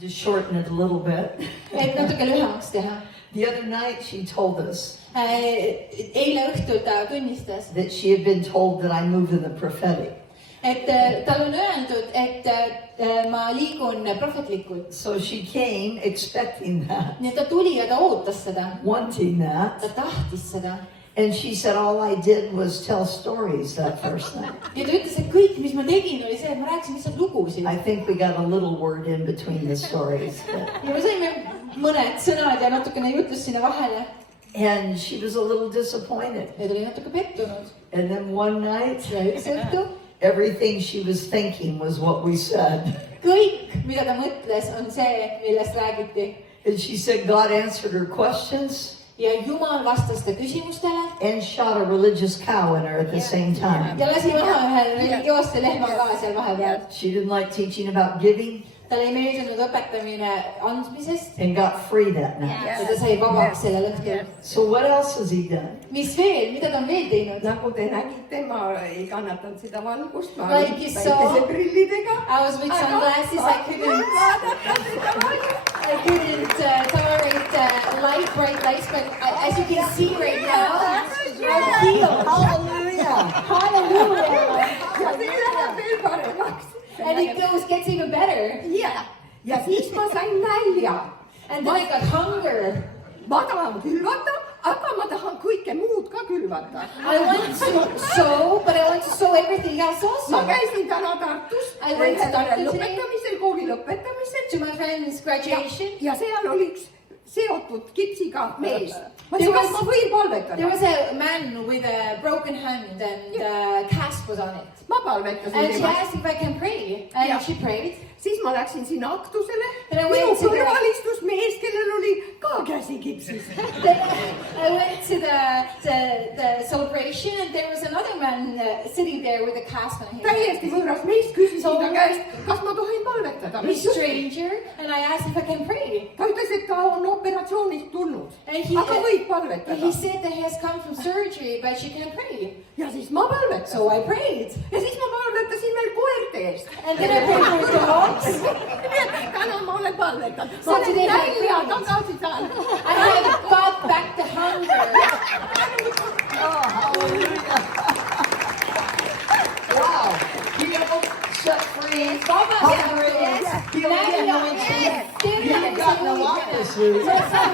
just shorten it a little bit. Et natuke lühemaks teha. The other night she told us Eile õhtul ta tunnistas, that she had been told that I move in the prophetic. et tal on öeldud, et ma liigun prohvetlikult. So she came expecting that, Nii et ta tuli ja ta ootas seda. wanting that. Ta tahtis seda. And she said, all I did was tell stories that first night. Ja ta ütles, et kõik, mis ma tegin, oli see, et ma rääkisin lihtsalt lugusid. I think we got a little word in between the stories. Ja me saime mõned sõnad ja natukene jutlust sinna vahele. And she was a little disappointed. Ja ta oli natuke pettunud. And then one night, Ja üks õhtu, everything she was thinking was what we said. kõik, mida ta mõtles, on see, millest räägiti. And she said God answered her questions Ja Jumal vastas ta küsimustele and shot a religious cow in her at the same time. ja lasi maha ühe religioosse lehma ka seal vahepeal. She didn't like teaching about giving Talle ei meeldinud õpetamine andmisest and got free that night. ja ta sai vabaks sellel õhtul. So what else has he done? Mis veel, mida ta on veel teinud? Nagu te nägite, ma ei kannatanud seda valgust, ma Like olin you saw. päikeseprillidega. I was with sunglasses, I couldn't tolerate light, bright lights, but as you can see right now, I'm healed. Hallelujah! Hallelujah! Ja see läheb veel paremaks. And it gets even better. Ja siis ma sain nälja. And then I got hunger. Ma tahan külvata, aga ma tahan kõike muud ka külvata. I want to sow, but I want to sow everything else Ma also. käisin täna Tartus I went to Tartu today. lõpetamisel, kooli lõpetamisel. To my friend's graduation. Ja seal oli üks seotud kipsiga mees. Ma There ütlesin, kas was- ma võin There palvetada? was a man with a broken hand and a cast was on it. Ma palvetasin And she tema. asked if I can pray. And Yeah. she prayed. Siis ma läksin sinna aktusele. Then I Minu went to the- kõrval istus mees, kellel oli ka käsi kipsis. Then I went to the celebration and there was another man sitting there with a cast on his hand. Täiesti võõras mees, küsisin ta käest, kas ma tohin palvetada. A stranger, and I asked if I can pray. Ta ütles, et ta on operatsioonist tulnud. And he, Aga võib he palvetada. said that he has come from surgery, but she can pray. Ja siis ma palvetasin. So I prayed. Ja siis ma palvetasin veel koerte eest. And then I prayed for dogs. Nii et täna ma olen palvetanud. So Ma olen today I nälja prayed. tagasi saanud. I have got back the hunger. Oh, hallelujah! Wow! Healed, set free, hungry, healed, anointed. You haven't gotten a lot this week. Yes, I'm